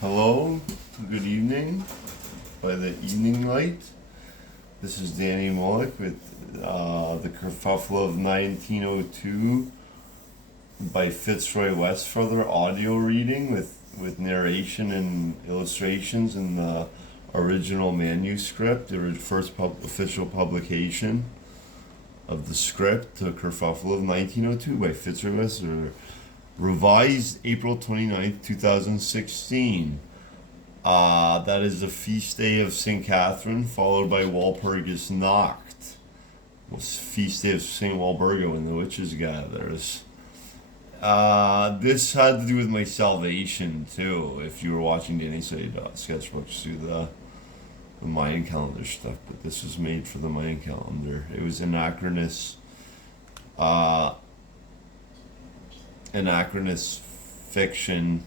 Hello, good evening, by the evening light. This is Danny Mullick with the Kerfuffle of 1902 by Fitzroy Westfeller audio reading with narration and illustrations in the original manuscript, the first official publication of the script, the Kerfuffle of 1902 by Fitzroy Westfeller. Revised April 29th, 2016. That is the feast day of St. Catherine, followed by Walpurgis Nacht. Feast day of St. Walburga when the witches gathers. This had to do with my salvation, too, if you were watching Danny Slade sketchbooks through the Mayan calendar stuff, but this was made for the Mayan calendar. It was anachronous fiction,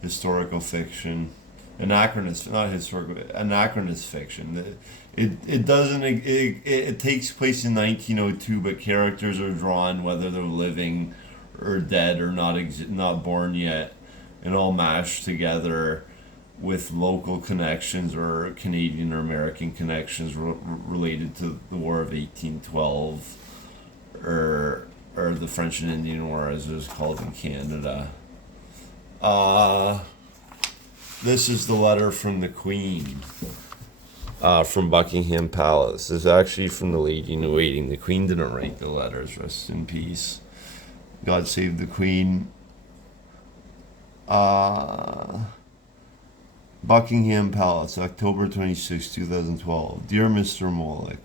historical fiction, not historical, anachronist fiction. It takes place in 1902, but characters are drawn whether they're living or dead or not born yet, and all mashed together with local connections or Canadian or American connections related to the War of 1812 or the French and Indian War, as it was called in Canada. This is the letter from the Queen, from Buckingham Palace. This is actually from the Lady in Waiting. The Queen didn't write the letters. Rest in peace. God save the Queen. Buckingham Palace, October 26, 2012. Dear Mr. Molick,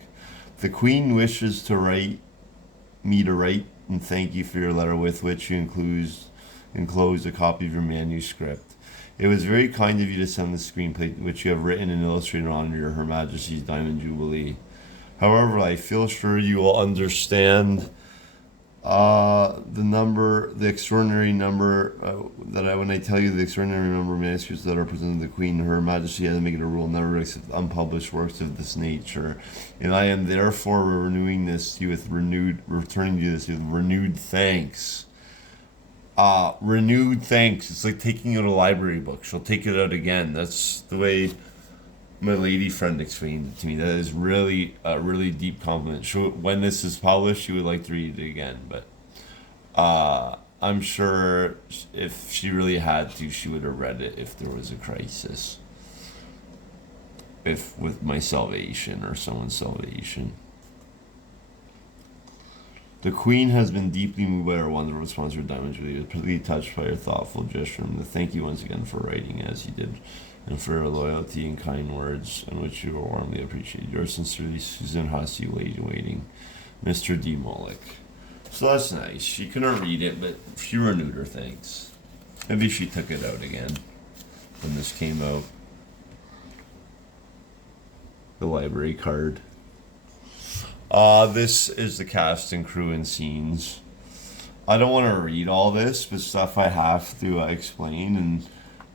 the Queen wishes to write and thank you for your letter with which you enclosed a copy of your manuscript. It was very kind of you to send the screenplay which you have written and illustrated on Her Majesty's Diamond Jubilee. However, I feel sure you will understand the extraordinary number when I tell you the extraordinary number of manuscripts that are presented to the Queen. Her Majesty has made it a rule never to accept unpublished works of this nature, and I am therefore returning to you with renewed thanks. Renewed thanks. It's like taking out a library book. She'll take it out again. That's the way my lady friend explained it to me. That is really a really deep compliment. When this is published, she would like to read it again. But I'm sure if she really had to, she would have read it if there was a crisis. If with my salvation or someone's salvation. The Queen has been deeply moved by our wonderful response to her Diamond Jubilee. Was particularly touched by your thoughtful gesture. And thank you once again for writing as you did, and for your loyalty and kind words, in which you are warmly appreciated. Yours sincerely, Susan Hussey, Lady in Waiting, Mr. D. Mullick. So that's nice. She couldn't read it, but she renewed her thanks. Maybe she took it out again when this came out. The library card. This is the cast and crew and scenes. I don't want to read all this, but stuff I have to explain.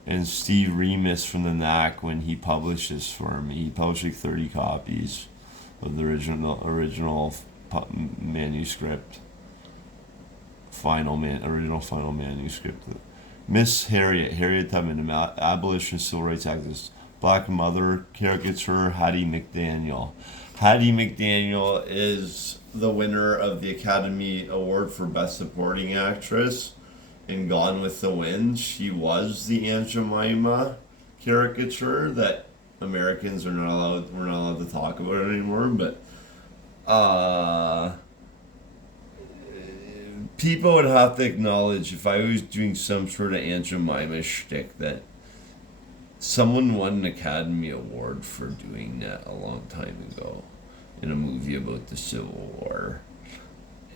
And Steve Remus from the NAC, when he published this for me, he published like 30 copies of the original manuscript. Final manuscript. Miss Harriet Tubman, an abolitionist civil rights activist, Black Mother, caricature, Hattie McDaniel. Hattie McDaniel is the winner of the Academy Award for Best Supporting Actress in Gone with the Wind. She was the Aunt Jemima caricature that Americans we're not allowed to talk about it anymore, but people would have to acknowledge, if I was doing some sort of Aunt Jemima shtick, that someone won an Academy Award for doing that a long time ago in a movie about the Civil War.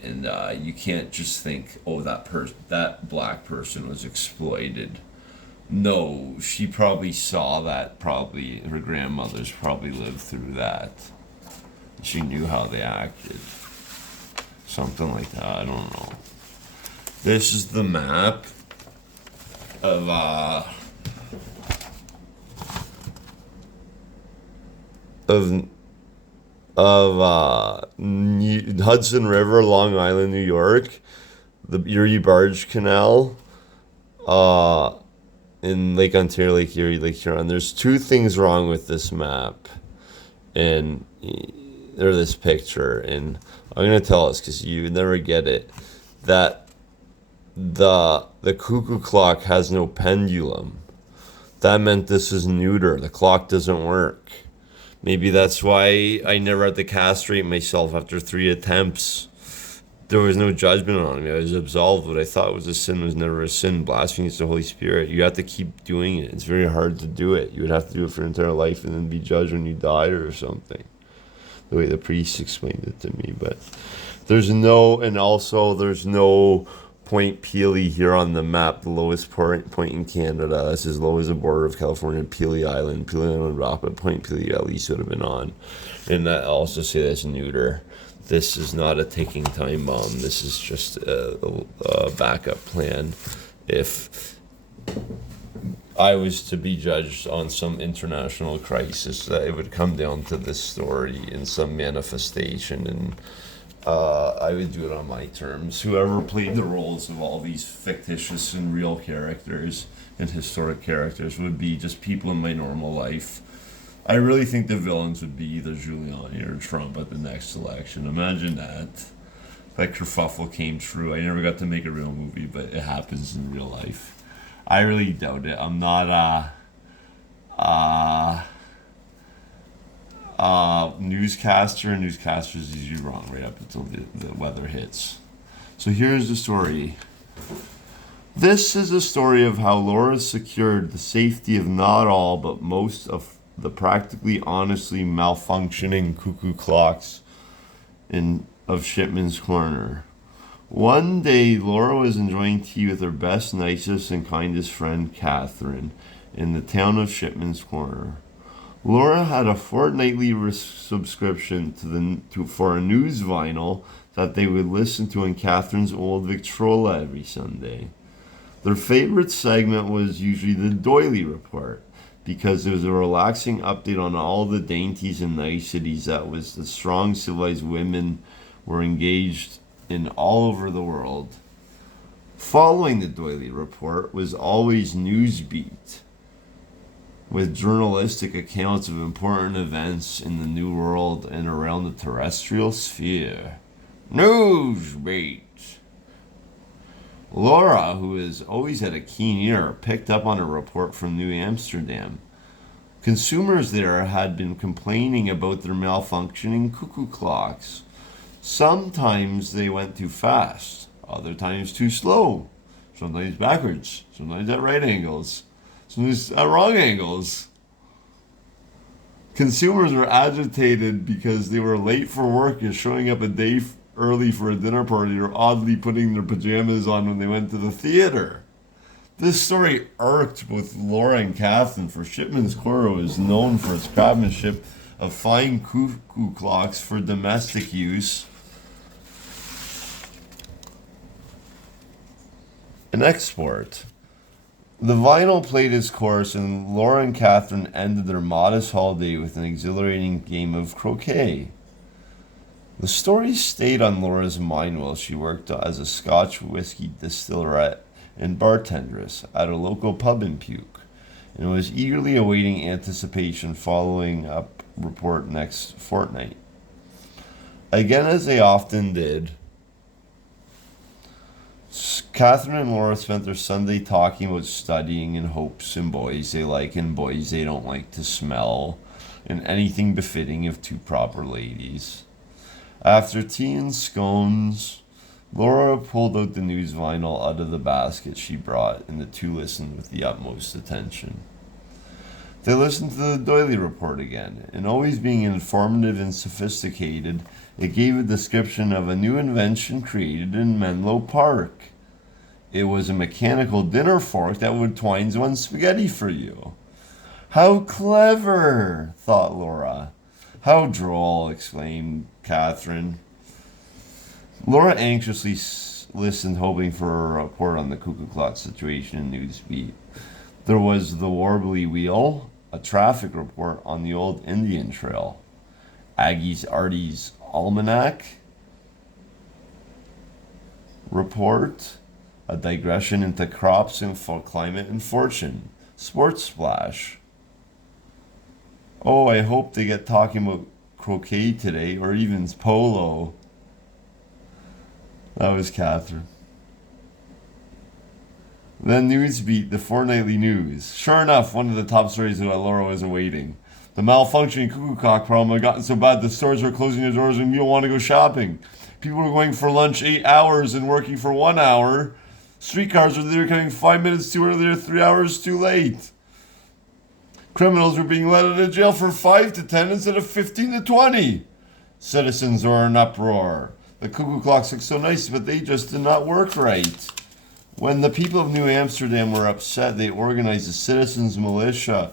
And you can't just think, oh, that black person was exploited. No, she probably saw that. Probably her grandmothers probably lived through that. She knew how they acted. Something like that. I don't know. This is the map of Hudson River, Long Island, New York, the Erie Barge Canal, in Lake Ontario, Lake Erie, Lake Huron. There's two things wrong with this map, and or this picture, and I'm gonna tell us because you never get it. That the cuckoo clock has no pendulum. That meant this is neuter. The clock doesn't work. Maybe that's why I never had to castrate myself after 3 attempts. There was no judgment on me. I was absolved. What I thought was a sin was never a sin. Blasphemy is the Holy Spirit. You have to keep doing it. It's very hard to do it. You would have to do it for your entire life and then be judged when you die or something. The way the priest explained it to me. But there's no Point Pelee here on the map, the lowest point in Canada. That's as low as the border of California, Pelee Island. Pelee Island Rock, but Point Pelee at least would have been on. And I also say that's neuter. This is not a ticking time bomb. This is just a backup plan. If I was to be judged on some international crisis, it would come down to this story in some manifestation, and I would do it on my terms. Whoever played the roles of all these fictitious and real characters and historic characters would be just people in my normal life. I really think the villains would be either Giuliani or Trump at the next election. Imagine that. That kerfuffle came true. I never got to make a real movie, but it happens in real life. I really doubt it. I'm not newscaster. Newscasters is usually wrong right up until the weather hits. So here's the story. This is a story of how Laura secured the safety of not all but most of the practically honestly malfunctioning cuckoo clocks of Shipman's Corner. One day, Laura was enjoying tea with her best, nicest, and kindest friend, Catherine, in the town of Shipman's Corner. Laura had a fortnightly subscription for a news vinyl that they would listen to in Catherine's old Victrola every Sunday. Their favorite segment was usually the Doily Report, because it was a relaxing update on all the dainties and niceties that was the strong, civilized women were engaged in all over the world. Following the Doily Report was always Newsbeat, with journalistic accounts of important events in the New World and around the terrestrial sphere. Newsbeat. Laura, who has always had a keen ear, picked up on a report from New Amsterdam. Consumers there had been complaining about their malfunctioning cuckoo clocks. Sometimes they went too fast, other times too slow, sometimes backwards, sometimes at right angles, sometimes at wrong angles. Consumers were agitated because they were late for work and showing up a day early for a dinner party, or oddly putting their pajamas on when they went to the theater. This story irked both Laura and Catherine, for Shipman's Corner is known for its craftsmanship of fine cuckoo clocks for domestic use and export. The vinyl played its course, and Laura and Catherine ended their modest holiday with an exhilarating game of croquet. The story stayed on Laura's mind while she worked as a Scotch whiskey distillerette and bartendress at a local pub in Puke, and was eagerly awaiting anticipation following up report next fortnight. Again, as they often did, Catherine and Laura spent their Sunday talking about studying and hopes and boys they like and boys they don't like to smell, and anything befitting of two proper ladies. After tea and scones, Laura pulled out the news vinyl out of the basket she brought, and the two listened with the utmost attention. They listened to the Doily Report again, and always being informative and sophisticated, it gave a description of a new invention created in Menlo Park. It was a mechanical dinner fork that would twine one spaghetti for you. How clever, thought Laura. How droll, exclaimed Catherine. Laura anxiously listened, hoping for a report on the cuckoo clock situation in Newsbeat. There was the Warbly Wheel, a traffic report on the old Indian Trail, Aggie's Artie's Almanac report, A digression into crops and for climate and fortune. Sports splash. Oh, I hope they get talking about croquet today, or even polo. That was Catherine. Then Newsbeat, the fortnightly news. Sure enough, one of the top stories that Laura was awaiting. The malfunctioning cuckoo clock problem had gotten so bad the stores were closing their doors and you don't want to go shopping. People were going for lunch 8 hours and working for 1 hour. Streetcars were there coming 5 minutes too early or 3 hours too late. Criminals were being let out of jail for 5 to 10 instead of 15 to 20. Citizens were in uproar. The cuckoo clocks look so nice, but they just did not work right. When the people of New Amsterdam were upset, they organized a citizens' militia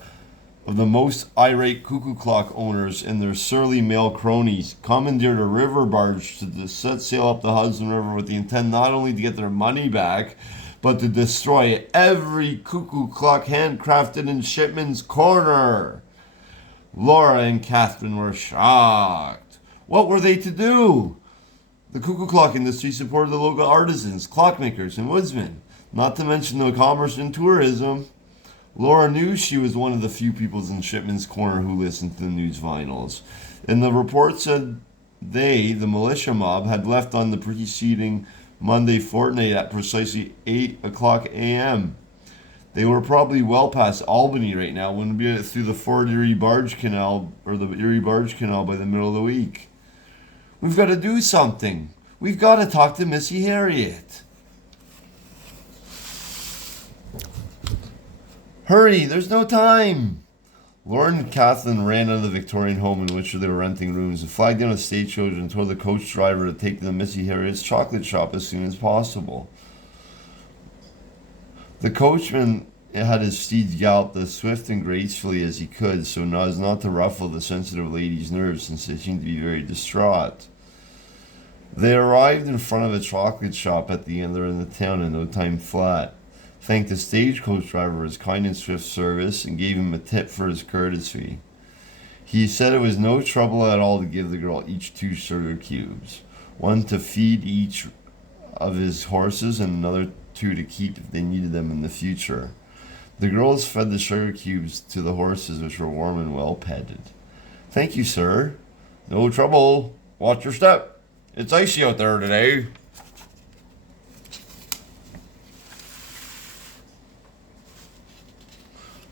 of the most irate cuckoo clock owners and their surly male cronies, commandeered a river barge to set sail up the Hudson River with the intent not only to get their money back, but to destroy every cuckoo clock handcrafted in Shipman's Corner. Laura and Catherine were shocked. What were they to do? The cuckoo clock industry supported the local artisans, clockmakers, and woodsmen, not to mention the commerce and tourism. Laura knew she was one of the few people in Shipman's Corner who listened to the news vinyls. And the report said they, the militia mob, had left on the preceding Monday fortnight at precisely 8 o'clock a.m. They were probably well past Albany right now when we get through the Fort Erie Barge Canal, or the Erie Barge Canal, by the middle of the week. We've got to do something. We've got to talk to Missy Harriet. Hurry, there's no time. Lauren and Kathleen ran out of the Victorian home in which they were renting rooms and flagged down a stagecoach and told the coach driver to take them to Missy Harriet's chocolate shop as soon as possible. The coachman had his steeds gallop as swift and gracefully as he could so as not to ruffle the sensitive lady's nerves since they seemed to be very distraught. They arrived in front of a chocolate shop at the end of the town in no time flat, thanked the stagecoach driver for his kind and swift service, and gave him a tip for his courtesy. He said it was no trouble at all to give the girl each 2 sugar cubes, one to feed each of his horses and another 2 to keep if they needed them in the future. The girls fed the sugar cubes to the horses, which were warm and well petted. Thank you, sir. No trouble. Watch your step. It's icy out there today.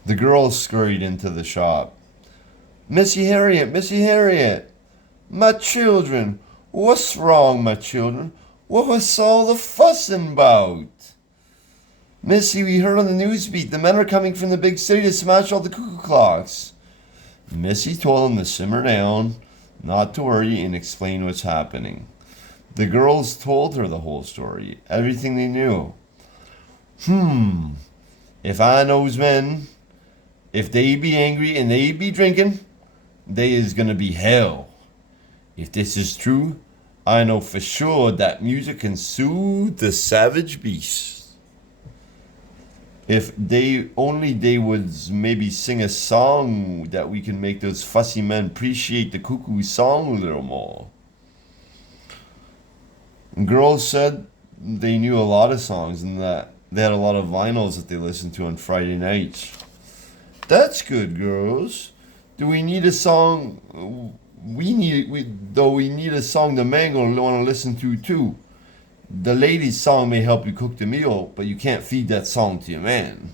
The girls scurried into the shop. Missy Harriet, Missy Harriet. My children. What's wrong, my children? What was all the fussing about? Missy, we heard on the newsbeat the men are coming from the big city to smash all the cuckoo clocks. Missy told them to simmer down, not to worry, and explain what's happening. The girls told her the whole story, everything they knew. If I knows men, if they be angry and they be drinking, they is gonna be hell. If this is true, I know for sure that music can soothe the savage beast. If they would maybe sing a song that we can make those fussy men appreciate the cuckoo song a little more. And girls said they knew a lot of songs and that they had a lot of vinyls that they listened to on Friday nights. That's good, girls. Do we need a song? We need a song the man gonna want to listen to too. The lady's song may help you cook the meal, but you can't feed that song to your man.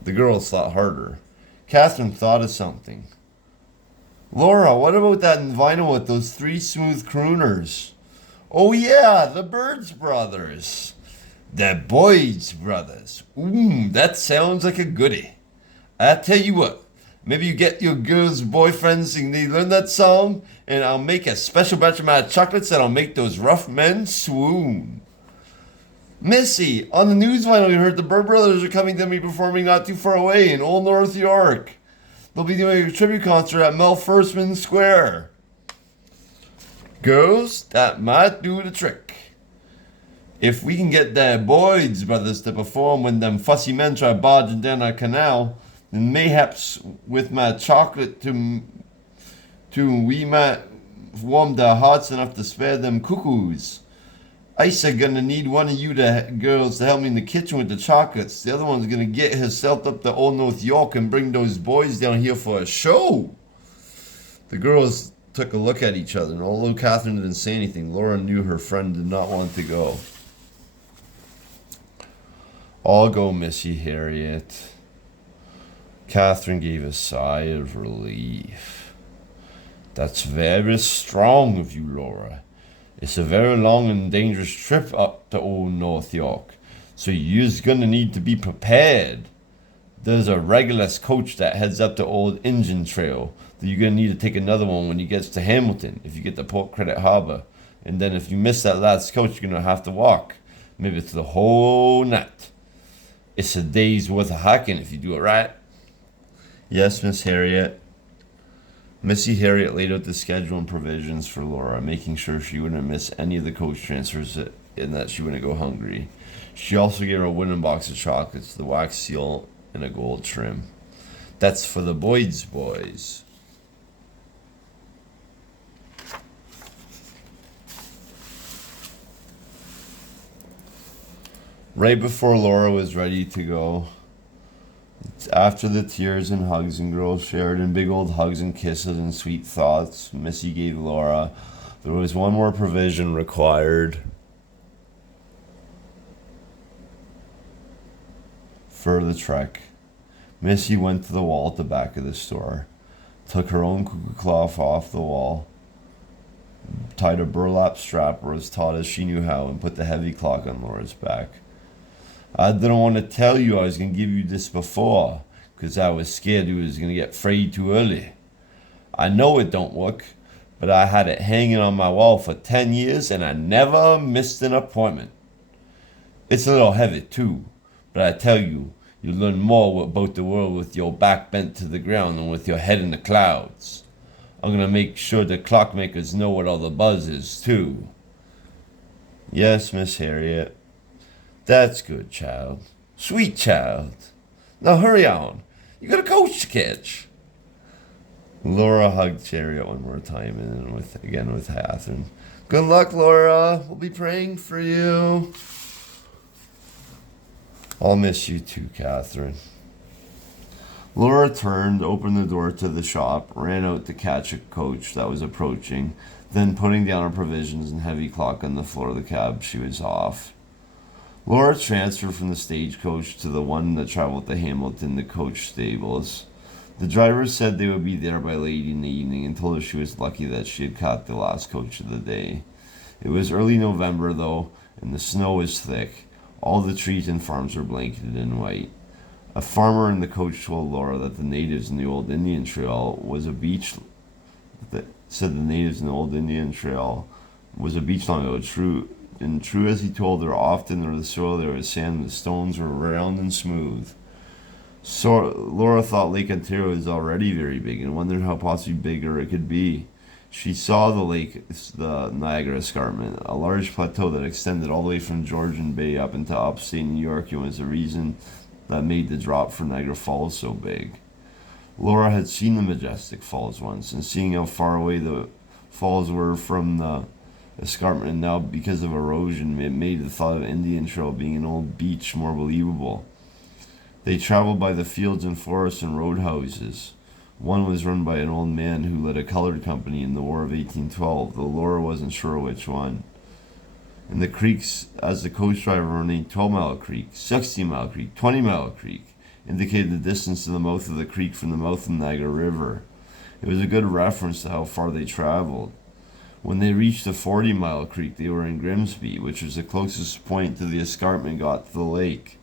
The girls thought harder. Catherine thought of something. Laura, what about that vinyl with those 3 smooth crooners? Oh yeah, the Birds Brothers. The Boyds Brothers. That sounds like a goodie. I tell you what, maybe you get your girls' boyfriends and they learn that song, and I'll make a special batch of my chocolates that'll make those rough men swoon. Missy, on the news vinyl we heard the Bird Brothers are coming to be performing not too far away in Old North York. They'll be doing a tribute concert at Mel Firstman Square. Girls, that might do the trick. If we can get the Boyds Brothers to perform when them fussy men try barging down our canal, then mayhaps with my chocolate we might warm their hearts enough to spare them cuckoos. Isa gonna need one of you girls to help me in the kitchen with the chocolates. The other one's gonna get herself up to Old North York and bring those boys down here for a show. The girls took a look at each other, and although Catherine didn't say anything, Laura knew her friend did not want to go. I'll go, Missy Harriet. Catherine gave a sigh of relief. That's very strong of you, Laura. It's a very long and dangerous trip up to Old North York, so you're gonna need to be prepared. There's a regular coach that heads up to Old Injun Trail. That you're gonna need to take another one when you get to Hamilton if you get to Port Credit Harbor. And then if you miss that last coach, you're gonna have to walk, maybe to the whole night. It's a day's worth of hiking if you do it right. Yes, Miss Harriet. Missy Harriet laid out the schedule and provisions for Laura, making sure she wouldn't miss any of the coach transfers and that she wouldn't go hungry. She also gave her a wooden box of chocolates, the wax seal, and a gold trim. That's for the Boyd's boys. Right before Laura was ready to go, after the tears and hugs and girls shared in big old hugs and kisses and sweet thoughts Missy gave Laura, there was one more provision required for the trek. Missy went to the wall at the back of the store, took her own cuckoo cloth off the wall, tied a burlap strap or as taut as she knew how, and put the heavy clock on Laura's back. I didn't want to tell you I was going to give you this before, because I was scared you was going to get frayed too early. I know it don't work, but I had it hanging on my wall for 10 years and I never missed an appointment. It's a little heavy too, but I tell you, you learn more about the world with your back bent to the ground than with your head in the clouds. I'm going to make sure the clockmakers know what all the buzz is too. Yes, Miss Harriet. That's good, child. Sweet child. Now hurry on. You got a coach to catch. Laura hugged Harriet one more time and then again with Catherine. Good luck, Laura. We'll be praying for you. I'll miss you too, Catherine. Laura turned, opened the door to the shop, ran out to catch a coach that was approaching, then putting down her provisions and heavy clock on the floor of the cab, she was off. Laura transferred from the stagecoach to the one that traveled to Hamilton, the coach stables. The driver said they would be there by late in the evening and told her she was lucky that she had caught the last coach of the day. It was early November, though, and the snow was thick. All the trees and farms were blanketed in white. A farmer in the coach told Laura that the natives in the old Indian Trail was a beach. That said the natives in the old Indian Trail was a beach long ago. True as he told her, often where the soil there was sand and the stones were round and smooth. So Laura thought Lake Ontario was already very big and wondered how possibly bigger it could be. She saw the lake, the Niagara Escarpment, a large plateau that extended all the way from Georgian Bay up into upstate New York, and was the reason that made the drop for Niagara Falls so big. Laura had seen the majestic falls once, and seeing how far away the falls were from the escarpment, and now because of erosion, it made the thought of Indian Trail being an old beach more believable. They traveled by the fields and forests and roadhouses. One was run by an old man who led a colored company in the War of 1812, though Laura wasn't sure which one. And the creeks, as the coach driver named 12 Mile Creek, 60 Mile Creek, 20 Mile Creek, indicated the distance to the mouth of the creek from the mouth of the Niagara River. It was a good reference to how far they traveled. When they reached the 40 Mile Creek, they were in Grimsby, which was the closest point to the escarpment got to the lake.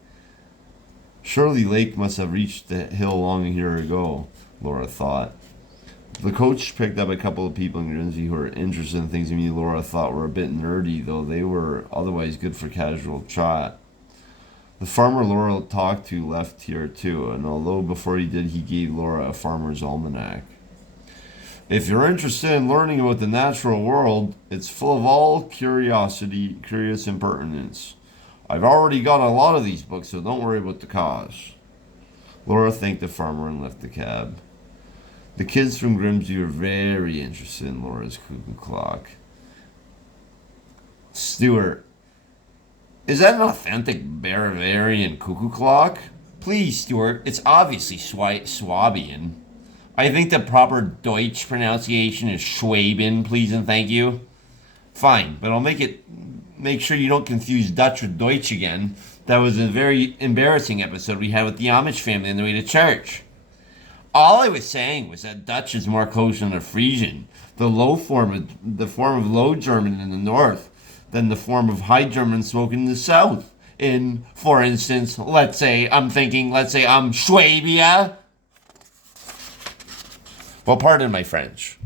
Surely Lake must have reached the hill long a year ago, Laura thought. The coach picked up a couple of people in Grimsby who were interested in things Laura thought were a bit nerdy, though they were otherwise good for casual chat. The farmer Laura talked to left here too, and although before he did, he gave Laura a farmer's almanac. If you're interested in learning about the natural world, it's full of all curiosity, curious impertinence. I've already got a lot of these books, so don't worry about the cost. Laura thanked the farmer and left the cab. The kids from Grimsby were very interested in Laura's cuckoo clock. Stuart, Is that an authentic Bavarian cuckoo clock? Please, Stuart, it's obviously Swabian. I think the proper Deutsch pronunciation is Schwaben, please and thank you. Fine, but make sure you don't confuse Dutch with Deutsch again. That was a very embarrassing episode we had with the Amish family on the way to church. All I was saying was that Dutch is more close to Frisian, the form of Low German in the north, than the form of High German spoken in the south. In, for instance, let's say I'm Schwabia. Well, pardon my French.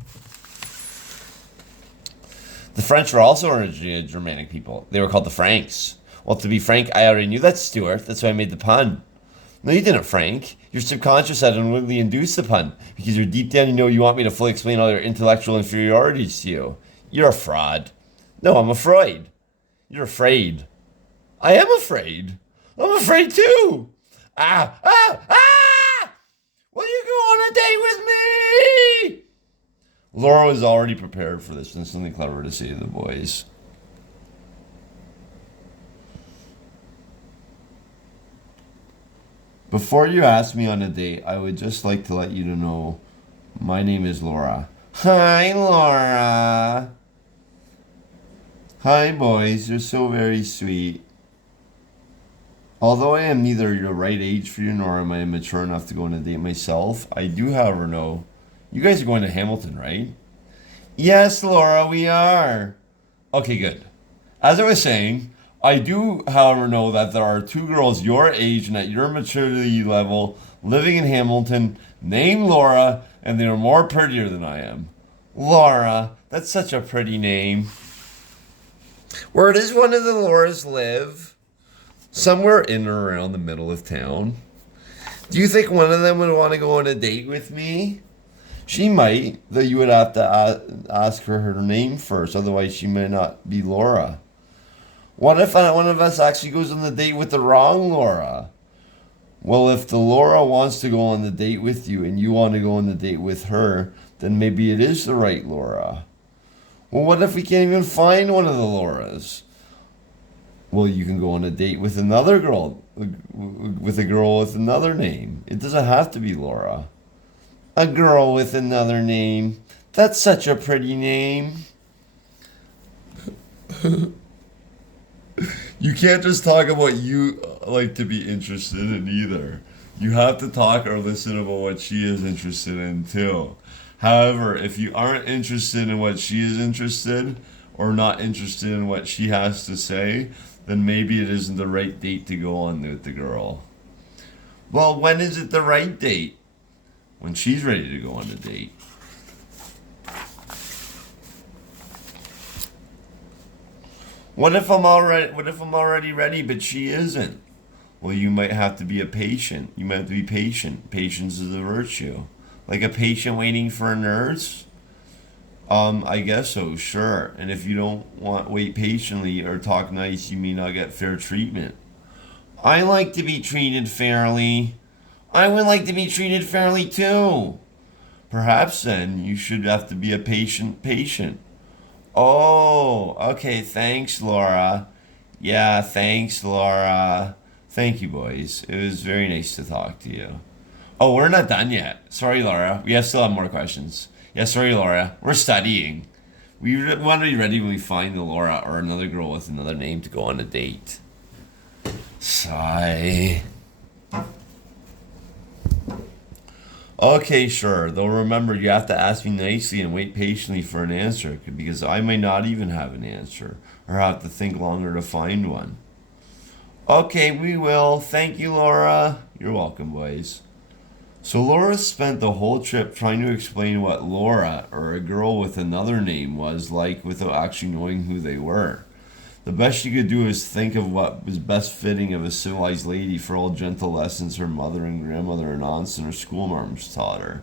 The French were also originally a Germanic people. They were called the Franks. Well, to be frank, I already knew that, Stuart. That's why I made the pun. No, you didn't, Frank. Your subconscious had unwittingly induced the pun, because you're deep down you know you want me to fully explain all your intellectual inferiorities to you. You're a fraud. No, I'm afraid. You're afraid. I am afraid. I'm afraid too. Will you go on a date with me? Laura was already prepared for this and something clever to say to the boys. Before you ask me on a date, I would just like to let you to know my name is Laura. Hi, Laura. Hi, boys. You're so very sweet. Although I am neither the right age for you nor am I mature enough to go on a date myself, I do, however, know you guys are going to Hamilton, right? Yes, Laura, we are. Okay, good. As I was saying, I do, however, know that there are two girls your age and at your maturity level living in Hamilton named Laura, and they are more prettier than I am. Laura, that's such a pretty name. Where does one of the Lauras live? Somewhere in or around the middle of town. Do you think one of them would want to go on a date with me? She might, though you would have to ask her name first, otherwise she may not be Laura. What if one of us actually goes on the date with the wrong Laura? Well, if the Laura wants to go on the date with you and you want to go on the date with her, then maybe it is the right Laura. Well, what if we can't even find one of the Lauras? Well, you can go on a date with another girl, with a girl with another name. It doesn't have to be Laura. A girl with another name. That's such a pretty name. You can't just talk about what you like to be interested in either. You have to talk or listen about what she is interested in too. However, if you aren't interested in what she is interested or not interested in what she has to say, then maybe it isn't the right date to go on with the girl. Well, when is it the right date? When she's ready to go on a date. What if I'm already ready, but she isn't? Well, you might have to be patient. You might have to be patient. Patience is a virtue. Like a patient waiting for a nurse? I guess so, sure. And if you don't wait patiently or talk nice, you may not get fair treatment. I like to be treated fairly. I would like to be treated fairly too. Perhaps then you should have to be a patient. Oh, okay, thanks, Laura. Yeah, thanks, Laura. Thank you, boys. It was very nice to talk to you. Oh, we're not done yet. Sorry, Laura. We still have more questions. Yeah, sorry, Laura. We're studying. We want to be ready when we find the Laura or another girl with another name to go on a date. Sigh. Okay, sure. Though remember, you have to ask me nicely and wait patiently for an answer, because I may not even have an answer, or have to think longer to find one. Okay, we will. Thank you, Laura. You're welcome, boys. So Laura spent the whole trip trying to explain what Laura, or a girl with another name, was like without actually knowing who they were. The best she could do was think of what was best fitting of a civilized lady for all gentle lessons her mother and grandmother and aunts and her schoolmarms taught her.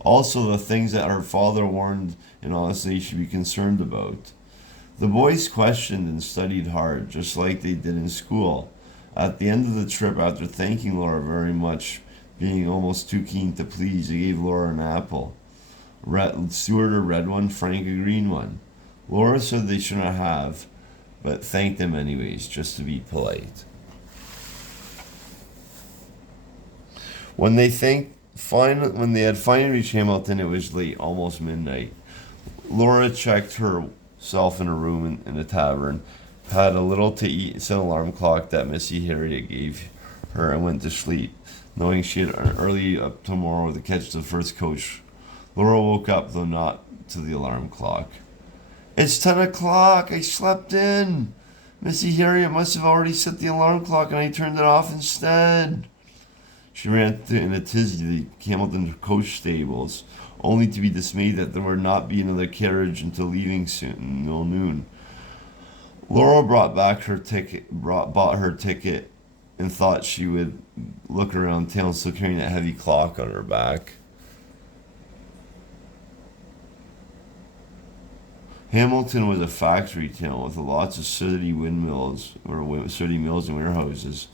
Also the things that her father warned in honestly they should be concerned about. The boys questioned and studied hard, just like they did in school. At the end of the trip, after thanking Laura very much, being almost too keen to please, they gave Laura an apple. Stuart a red one, Frank a green one. Laura said they shouldn't have, but thanked him anyways, just to be polite. When they had finally reached Hamilton, it was late, almost midnight. Laura checked herself in her room in a tavern, had a little to eat, set an alarm clock that Missy Harriet gave her, and went to sleep, knowing she had early up tomorrow to catch the first coach. Laura woke up, though not to the alarm clock. It's 10 o'clock. I slept in. Missy Harriet must have already set the alarm clock, and I turned it off instead. She ran in a tizzy to the Hamilton coach stables, only to be dismayed that there would not be another carriage until leaving soon, no noon. Laura bought her ticket, and thought she would look around town, still carrying that heavy clock on her back. Hamilton was a factory town with lots of sooty mills and warehouses.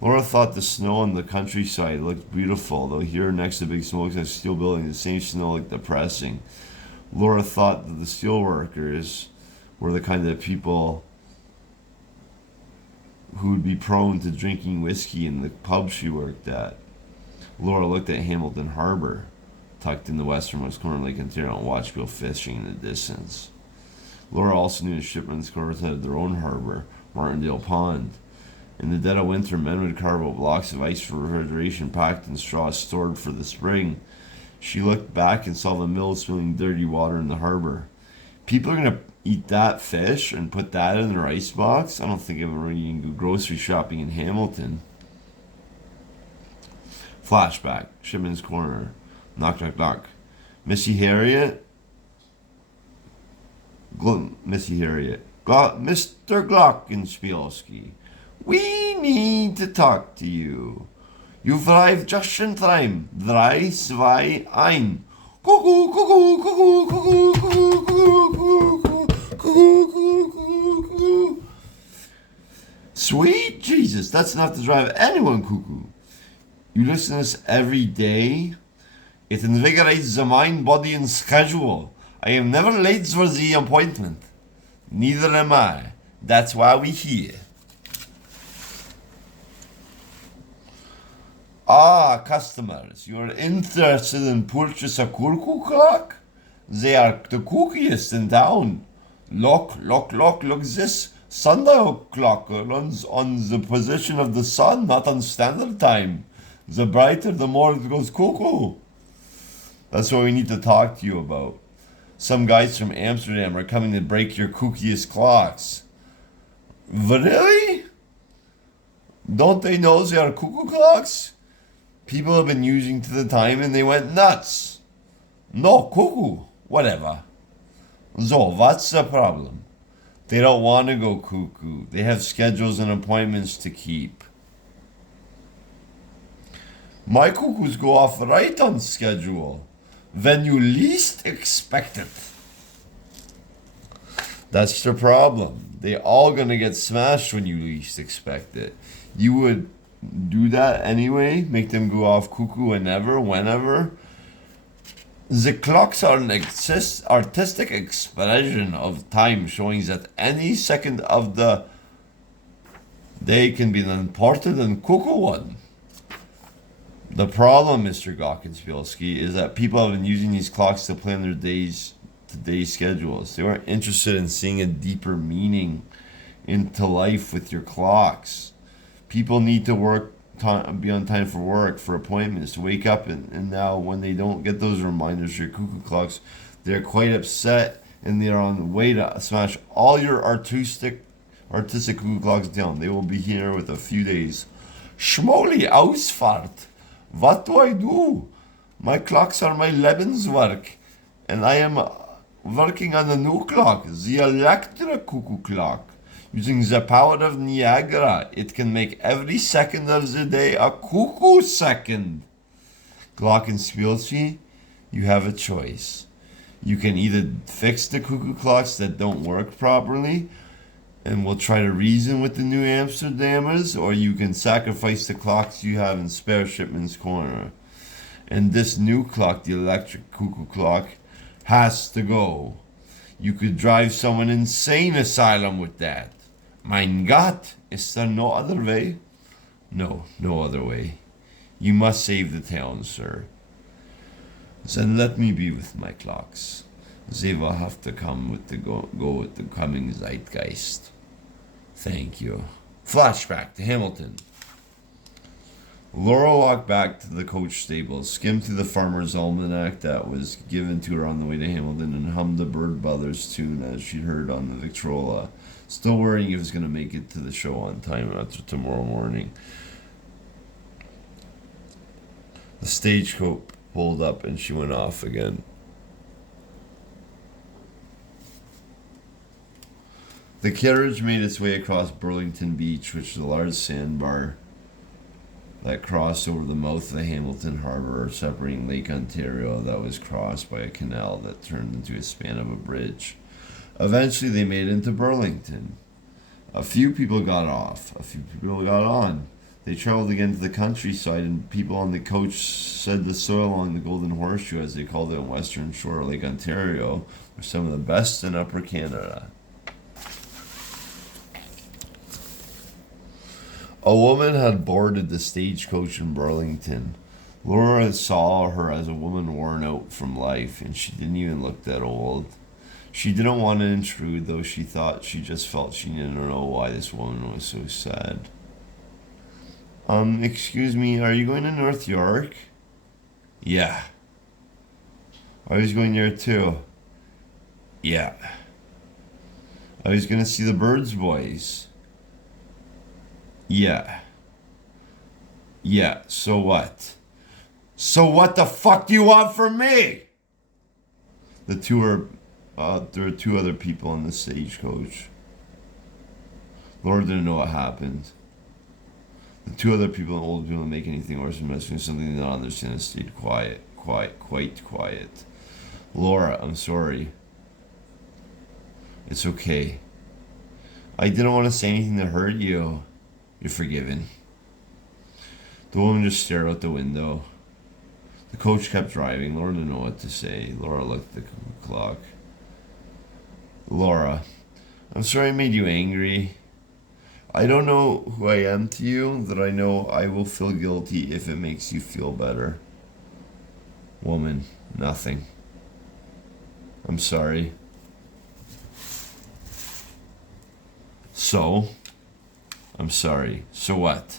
Laura thought the snow on the countryside looked beautiful, though here next to big smokes and steel buildings, the same snow looked depressing. Laura thought that the steel workers were the kind of people who would be prone to drinking whiskey in the pub she worked at. Laura looked at Hamilton Harbor, tucked in the westernmost corner of Lake Ontario, and watched people fishing in the distance. Laura also knew the shipmen's quarters had their own harbor, Martindale Pond. In the dead of winter, men would carve out blocks of ice for refrigeration packed in straw stored for the spring. She looked back and saw the mills spilling dirty water in the harbor. People are going to eat that fish and put that in their icebox? I don't think I've ever even go grocery shopping in Hamilton. Flashback. Shipman's Corner. Knock, knock, knock. Missy Harriet? Missy Harriet. Mr. Glockenspielsky. We need to talk to you. You've arrived just in time. 3, 2, 1. Cuckoo, cuckoo, cuckoo, cuckoo, cuckoo, cuckoo, cuckoo, cuckoo, cuckoo. Sweet Jesus, that's enough to drive anyone cuckoo. You listen to this every day. It invigorates the mind, body, and schedule. I am never late for the appointment. Neither am I. That's why we're here. Ah, customers, you are interested in purchase a cuckoo clock? They are the cookiest in town. Look, this sundial clock runs on the position of the sun, not on standard time. The brighter, the more it goes cuckoo. That's what we need to talk to you about. Some guys from Amsterdam are coming to break your kookiest clocks. Really? Don't they know they are cuckoo clocks? People have been using to the time and they went nuts. No, cuckoo. Whatever. So, what's the problem? They don't want to go cuckoo. They have schedules and appointments to keep. My cuckoos go off right on schedule. When you least expect it. That's the problem. They all gonna get smashed when you least expect it. You would do that anyway, make them go off cuckoo whenever. The clocks are an artistic expression of time, showing that any second of the day can be an important and cuckoo one. The problem, Mr. Glockenspielsky, is that people have been using these clocks to plan their day schedules. They weren't interested in seeing a deeper meaning into life with your clocks. People need to be on time for work, for appointments, to wake up, and now when they don't get those reminders, your cuckoo clocks, they're quite upset, and they're on the way to smash all your artistic cuckoo clocks down. They will be here with a few days. Schmoli Ausfahrt. What do I do? My clocks are my Lebenswerk, and I am working on a new clock, the electric cuckoo clock. Using the power of Niagara, it can make every second of the day a cuckoo second. Glockenspielsky, you have a choice. You can either fix the cuckoo clocks that don't work properly, and we'll try to reason with the New Amsterdammers, or you can sacrifice the clocks you have in spare Shipman's Corner. And this new clock, the electric cuckoo clock, has to go. You could drive someone insane asylum with that. Mein Gott, is there no other way? No, no other way. You must save the town, sir. Then let me be with my clocks. They will have to come with the go with the coming zeitgeist. Thank you. Flashback to Hamilton. Laura walked back to the coach stable, skimmed through the farmer's almanac that was given to her on the way to Hamilton, and hummed the Bird Brothers tune as she'd heard on the Victrola, still worrying if it was going to make it to the show on time after tomorrow morning. The stagecoach pulled up and she went off again. The carriage made its way across Burlington Beach, which is a large sandbar that crossed over the mouth of the Hamilton Harbor, separating Lake Ontario that was crossed by a canal that turned into a span of a bridge. Eventually they made it into Burlington. A few people got off, a few people got on. They traveled again to the countryside, and people on the coach said the soil along the Golden Horseshoe, as they called it on Western Shore of Lake Ontario, were some of the best in Upper Canada. A woman had boarded the stagecoach in Burlington. Laura saw her as a woman worn out from life, and she didn't even look that old. She didn't want to intrude, though she thought she just felt she needed to know why this woman was so sad. Excuse me, are you going to North York? Yeah. I was going there too. Yeah. I was going to see the Birds boys. Yeah. Yeah, so what? So what the fuck do you want from me? There were two other people on the stagecoach. Laura didn't know what happened. The two other people, old people, didn't make anything worse than messing with something they did not understand, and stayed quite quiet. Laura, I'm sorry. It's okay. I didn't want to say anything to hurt you. You're forgiven. The woman just stared out the window. The coach kept driving. Laura didn't know what to say. Laura looked at the clock. Laura, I'm sorry I made you angry. I don't know who I am to you, that I know I will feel guilty if it makes you feel better. Woman, nothing. I'm sorry. So? I'm sorry. So what?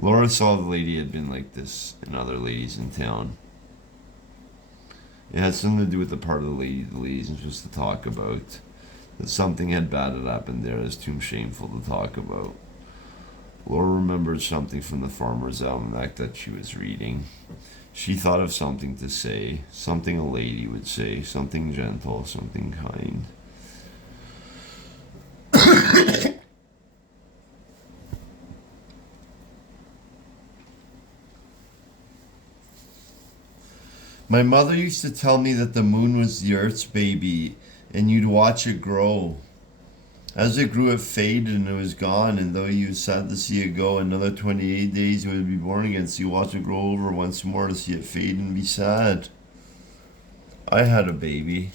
Laura saw the lady had been like this and other ladies in town. It had something to do with the part of the ladies and supposed to talk about. That something had bad had happened there that's too shameful to talk about. Laura remembered something from the farmer's almanac that she was reading. She thought of something to say, something a lady would say, something gentle, something kind. My mother used to tell me that the moon was the Earth's baby, and you'd watch it grow. As it grew, it faded and it was gone, and though you were sad to see it go, another 28 days it would be born again, so you watch it grow over once more to see it fade and be sad. I had a baby.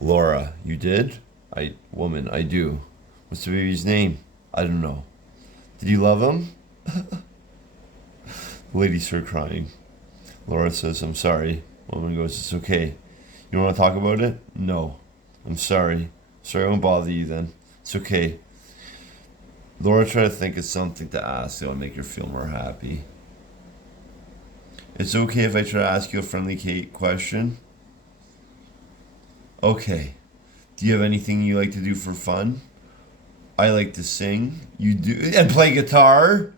Laura, you did? Woman, I do. What's the baby's name? I don't know. Did you love him? The lady started crying. Laura says, I'm sorry. Woman goes, it's okay. You don't want to talk about it? No. I'm sorry. Sorry I won't bother you then. It's okay. Laura tried to think of something to ask that would make her feel more happy. It's okay if I try to ask you a friendly question? Okay. Do you have anything you like to do for fun? I like to sing. You do? And play guitar?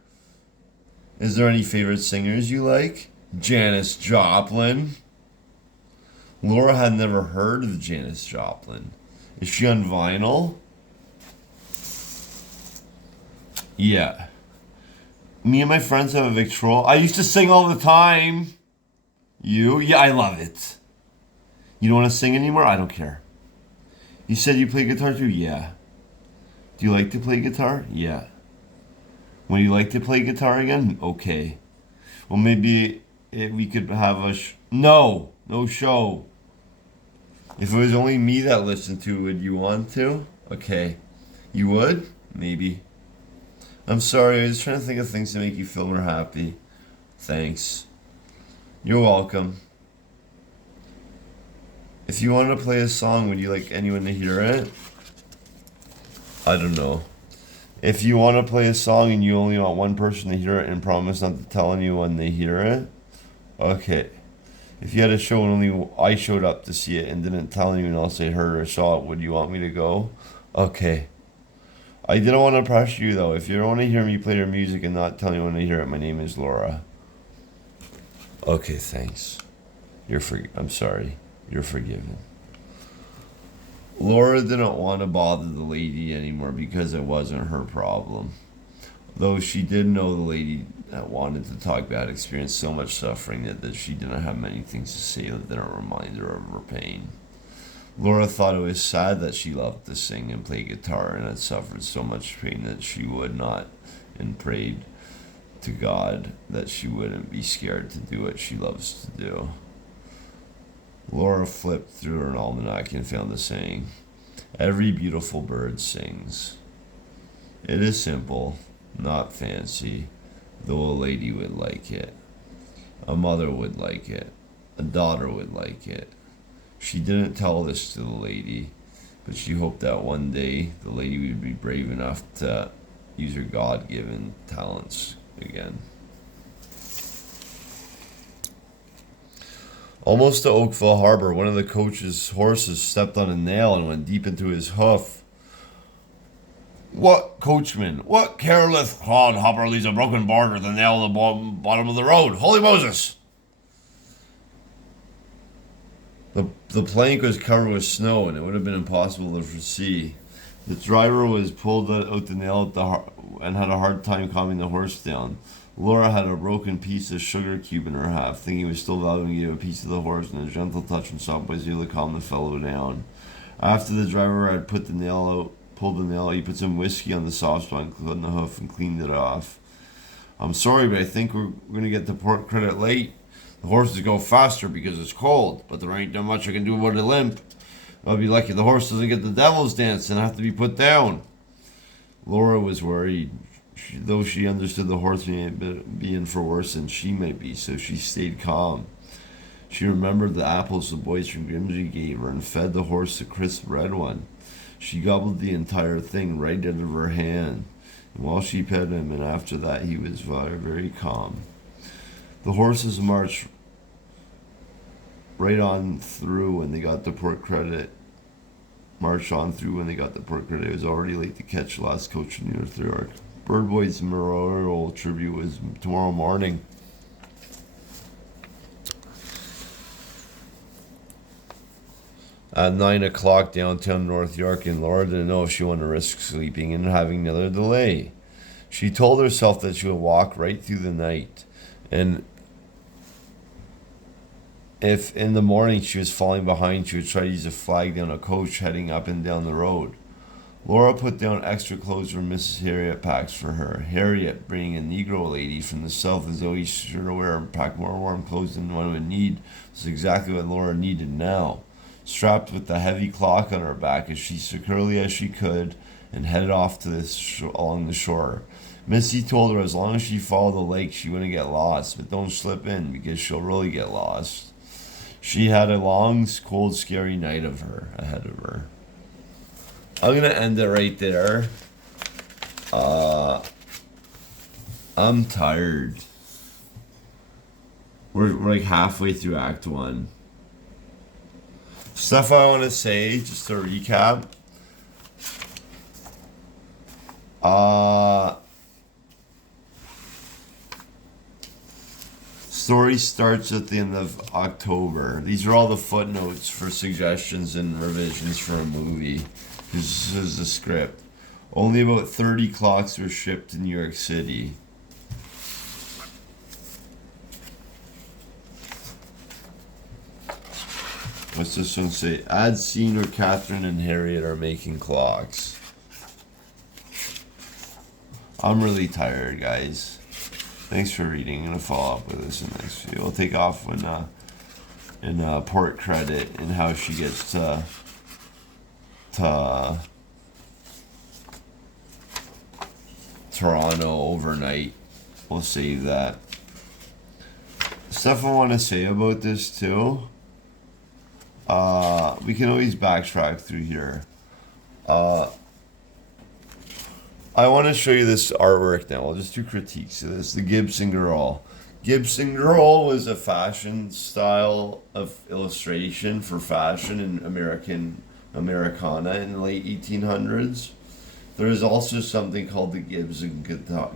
Is there any favorite singers you like? Janis Joplin. Laura had never heard of Janis Joplin. Is she on vinyl? Yeah. Me and my friends have a Victrola. I used to sing all the time. You? Yeah, I love it. You don't want to sing anymore? I don't care. You said you play guitar too? Yeah. Do you like to play guitar? Yeah. Would you like to play guitar again? Okay. Well, maybe we could have No, no show. If it was only me that listened to it, would you want to? Okay. You would? Maybe. I'm sorry, I was trying to think of things to make you feel more happy. Thanks. You're welcome. If you wanted to play a song, would you like anyone to hear it? I don't know. If you want to play a song and you only want one person to hear it and promise not to tell anyone they hear it, okay. If you had a show and only I showed up to see it and didn't tell anyone else they heard or saw it, would you want me to go? Okay. I didn't want to pressure you though. If you don't want to hear me play your music and not tell anyone to hear it, my name is Laura. Okay, thanks. I'm sorry. You're forgiven. Laura didn't want to bother the lady anymore because it wasn't her problem. Though she did know the lady that wanted to talk about experienced so much suffering that she didn't have many things to say that didn't remind her of her pain. Laura thought it was sad that she loved to sing and play guitar and had suffered so much pain that she would not, and prayed to God that she wouldn't be scared to do what she loves to do. Laura flipped through her almanac and found the saying, "Every beautiful bird sings." It is simple, not fancy, though a lady would like it. A mother would like it. A daughter would like it. She didn't tell this to the lady, but she hoped that one day the lady would be brave enough to use her God-given talents again. Almost to Oakville Harbor, one of the coach's horses stepped on a nail and went deep into his hoof. "What, coachman? What careless clodhopper leaves a broken board with a nail in the bottom of the road? Holy Moses!" The plank was covered with snow, and it would have been impossible to foresee. The driver was pulled out the nail and had a hard time calming the horse down. Laura had a broken piece of sugar cube in her half, thinking it was still valuable, and gave a piece to the horse, and a gentle touch and soft was able to calm the fellow down. After the driver had pulled the nail out, he put some whiskey on the soft spot, on the hoof, and cleaned it off. "I'm sorry, but I think we're going to get the port credit late. The horses go faster because it's cold, but there ain't much I can do about a limp. I'll be lucky if the horse doesn't get the devil's dance and have to be put down." Laura was worried, though she understood the horse may be in for worse than she might be, so she stayed calm. She remembered the apples the boys from Grimsby gave her and fed the horse a crisp red one. She gobbled the entire thing right out of her hand, and while she fed him, and after that he was very, very calm. The horses marched right on through when they got the port credit. Marched on through when they got the port credit. It was already late to catch the last coach in North York. Bird Boy's memorial tribute was tomorrow morning. At 9 o'clock downtown North York, and Laura didn't know if she wanted to risk sleeping and having another delay. She told herself that she would walk right through the night, and if in the morning she was falling behind, she would try to use a flag down a coach heading up and down the road. Laura put down extra clothes for Mrs. Harriet packs for her. Harriet, bringing a Negro lady from the south as always sure to wear and pack more warm clothes than one would need, was exactly what Laura needed now. Strapped with the heavy clock on her back as securely as she could, and headed off to along the shore. Missy told her as long as she followed the lake, she wouldn't get lost, but don't slip in because she'll really get lost. She had a long, cold, scary night ahead of her. I'm gonna end it right there. I'm tired. We're like halfway through Act 1. Stuff I want to say, just to recap. Story starts at the end of October. These are all the footnotes for suggestions and revisions for a movie. This is the script. Only about 30 clocks were shipped to New York City. What's this one say? Add scene where Catherine and Harriet are making clocks. I'm really tired, guys. Thanks for reading. I'm going to follow up with this in the next video. We'll take off when and port credit and how she gets to Toronto overnight. We'll save that. Stuff I want to say about this too. We can always backtrack through here. I want to show you this artwork now. I'll just do critiques of this. The Gibson Girl. Gibson Girl was a fashion style of illustration for fashion in Americana in the late 1800s. There is also something called the Gibson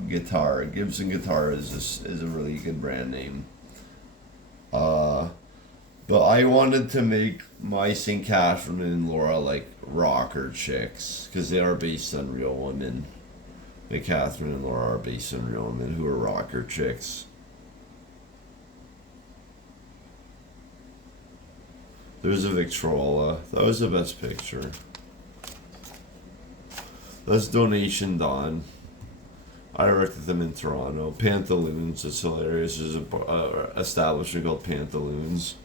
guitar. Gibson guitar is a really good brand name. But I wanted to make my St. Catherine and Laura like rocker chicks because they are based on real women. The Catherine and Laura are based on real women who are rocker chicks. There's a Victrola. That was the best picture. That's Donation Dawn. I worked with them in Toronto. Pantaloons, it's hilarious. There's a establishment called Pantaloons.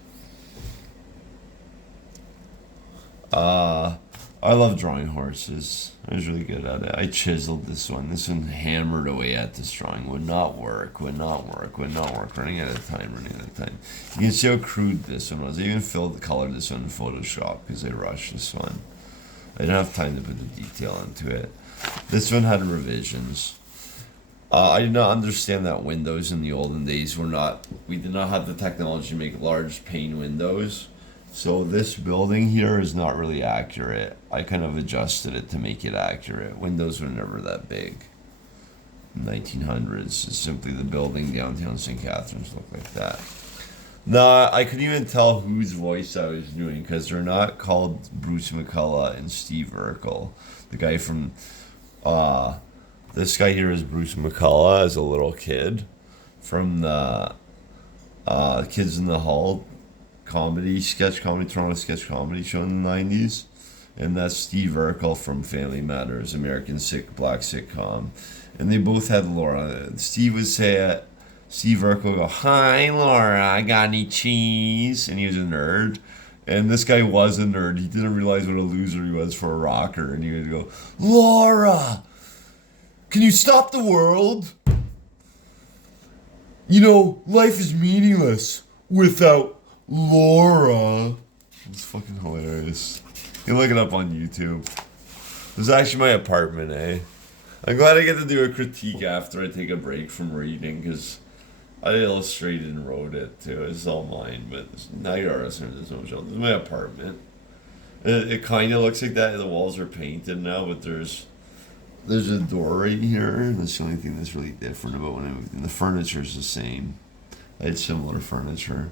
I love drawing horses. I was really good at it. I chiseled this one. This one hammered away at this drawing. Would not work. Running out of time. You can see how crude this one was. I even colored this one in Photoshop because I rushed this one. I didn't have time to put the detail into it. This one had revisions. I did not understand that windows in the olden days we did not have the technology to make large pane windows. So this building here is not really accurate. I kind of adjusted it to make it accurate. Windows were never that big. In the 1900s, it's simply the building downtown St. Catharines looked like that. Nah, I couldn't even tell whose voice I was doing because they're not called Bruce McCullough and Steve Urkel. The guy from, this guy here is Bruce McCullough as a little kid from the Kids in the Hall Toronto sketch comedy show in the 90s. And that's Steve Urkel from Family Matters, American black sitcom. And they both had Laura. Steve would say, Steve Urkel would go, "Hi, Laura, got any cheese?" And he was a nerd. And this guy was a nerd. He didn't realize what a loser he was for a rocker. And he would go, "Laura, can you stop the world? You know, life is meaningless without Laura." It's fucking hilarious. You can look it up on YouTube. This is actually my apartment, eh? I'm glad I get to do a critique after I take a break from reading because I illustrated and wrote it too. It's all mine, but now you're listening to this one show. This is my apartment. It kind of looks like that. The walls are painted now, but there's a door right here. That's the only thing that's really different about when I moved in. The furniture's the same. I had similar furniture.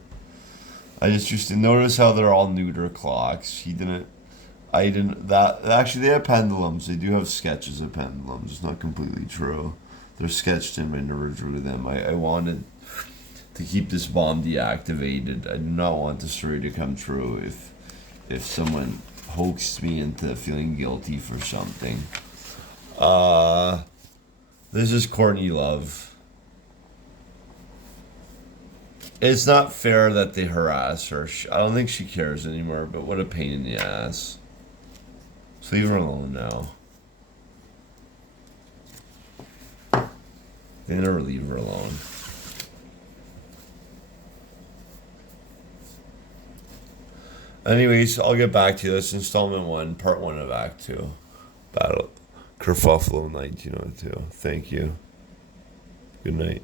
I just used to notice how they're all neuter clocks. Actually, they have pendulums. They do have sketches of pendulums. It's not completely true. They're sketched in, but I never drew them. I wanted to keep this bomb deactivated. I do not want the story to come true if someone hoaxed me into feeling guilty for something. This is Courtney Love. It's not fair that they harass her. I don't think she cares anymore, but what a pain in the ass. Just leave her alone now. They never leave her alone. Anyways, I'll get back to you. That's installment 1, part 1 of Act 2. Battle Kerfuffle 1902. Thank you. Good night.